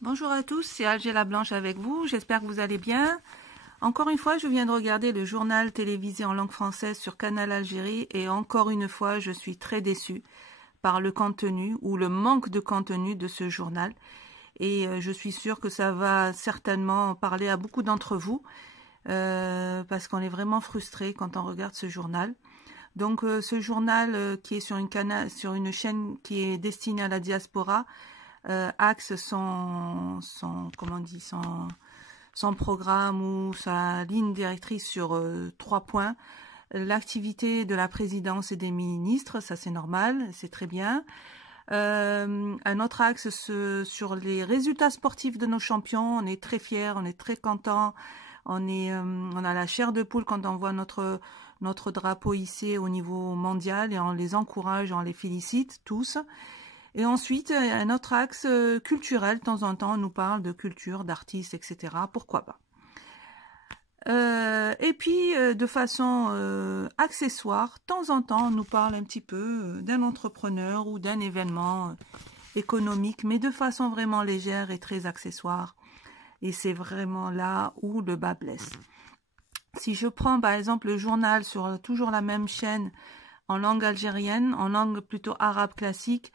Bonjour à tous, c'est Alger la Blanche avec vous, j'espère que vous allez bien. Encore une fois, je viens de regarder le journal télévisé en langue française sur Canal Algérie et encore une fois, je suis très déçue par le contenu ou le manque de contenu de ce journal. Et je suis sûre que ça va certainement parler à beaucoup d'entre vous parce qu'on est vraiment frustré quand on regarde ce journal. Donc ce journal qui est sur une chaîne qui est destinée à la diaspora, axe son programme ou sa ligne directrice sur 3 points. L'activité de la présidence et des ministres, ça c'est normal, c'est très bien. Un autre axe sur les résultats sportifs de nos champions, on est très fiers, on est très contents, on a la chair de poule quand on voit notre drapeau hissé au niveau mondial et on les encourage, on les félicite tous. Et ensuite, un autre axe culturel, de temps en temps, on nous parle de culture, d'artistes, etc. Pourquoi pas. Et puis, de façon accessoire, de temps en temps, on nous parle un petit peu d'un entrepreneur ou d'un événement économique, mais de façon vraiment légère et très accessoire. Et c'est vraiment là où le bas blesse. Si je prends par exemple le journal sur toujours la même chaîne en langue algérienne, en langue plutôt arabe classique,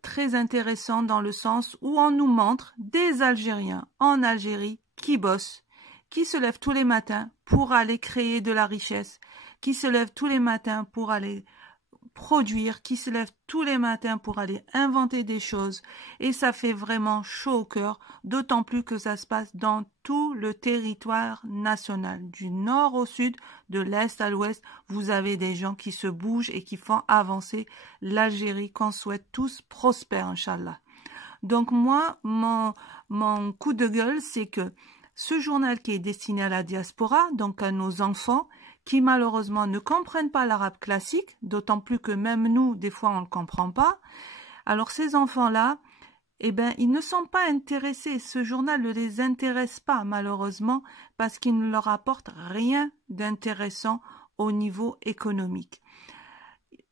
très intéressant dans le sens où on nous montre des Algériens en Algérie qui bossent, qui se lèvent tous les matins pour aller créer de la richesse, qui se lèvent tous les matins pour aller produire, qui se lèvent tous les matins pour aller inventer des choses. Et ça fait vraiment chaud au cœur, d'autant plus que ça se passe dans tout le territoire national, du nord au sud, de l'est à l'ouest. Vous avez des gens qui se bougent et qui font avancer l'Algérie qu'on souhaite tous prospère, Inch'Allah. Donc moi, mon coup de gueule, c'est que ce journal qui est destiné à la diaspora, donc à nos enfants, qui malheureusement ne comprennent pas l'arabe classique, d'autant plus que même nous, des fois, on ne le comprend pas. Alors ces enfants-là, eh ben, ils ne sont pas intéressés. Ce journal ne les intéresse pas, malheureusement, parce qu'il ne leur apporte rien d'intéressant au niveau économique.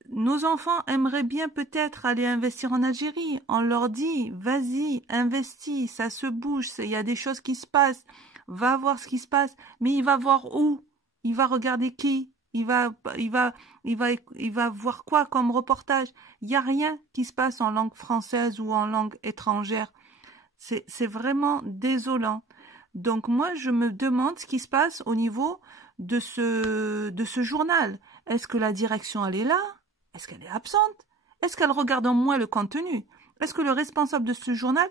Nos enfants aimeraient bien peut-être aller investir en Algérie. On leur dit, vas-y, investis, ça se bouge, il y a des choses qui se passent, va voir ce qui se passe, mais il va voir où? Il va regarder qui? Il va voir quoi comme reportage? Il n'y a rien qui se passe en langue française ou en langue étrangère. C'est vraiment désolant. Donc moi, je me demande ce qui se passe au niveau de ce journal. Est-ce que la direction, elle est là? Est-ce qu'elle est absente? Est-ce qu'elle regarde en moins le contenu? Est-ce que le responsable de ce journal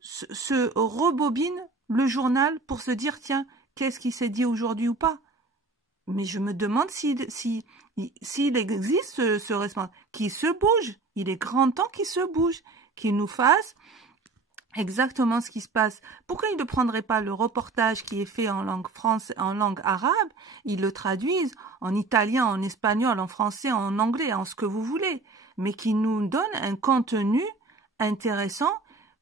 se rebobine le journal pour se dire, tiens, qu'est-ce qui s'est dit aujourd'hui ou pas? Mais je me demande s'il existe ce responsable qui se bouge. Il est grand temps qu'il se bouge, qu'il nous fasse exactement ce qui se passe. Pourquoi ils ne prendraient pas le reportage qui est fait en langue en langue arabe, ils le traduisent en italien, en espagnol, en français, en anglais, en ce que vous voulez, mais qui nous donnent un contenu intéressant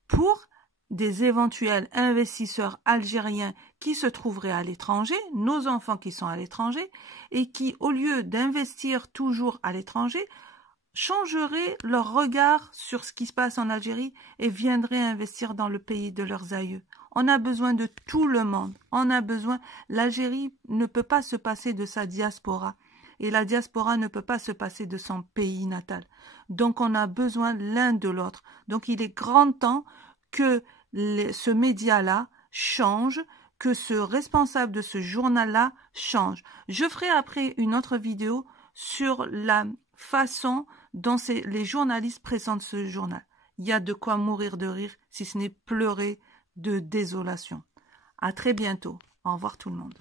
pour des éventuels investisseurs algériens qui se trouveraient à l'étranger, nos enfants qui sont à l'étranger, et qui, au lieu d'investir toujours à l'étranger, changeraient leur regard sur ce qui se passe en Algérie et viendraient investir dans le pays de leurs aïeux. On a besoin de tout le monde. On a besoin. L'Algérie ne peut pas se passer de sa diaspora. Et la diaspora ne peut pas se passer de son pays natal. Donc on a besoin l'un de l'autre. Donc il est grand temps que ce média-là change, que ce responsable de ce journal-là change. Je ferai après une autre vidéo sur la façon dont les journalistes présentent ce journal. Il y a de quoi mourir de rire, si ce n'est pleurer de désolation. À très bientôt. Au revoir tout le monde.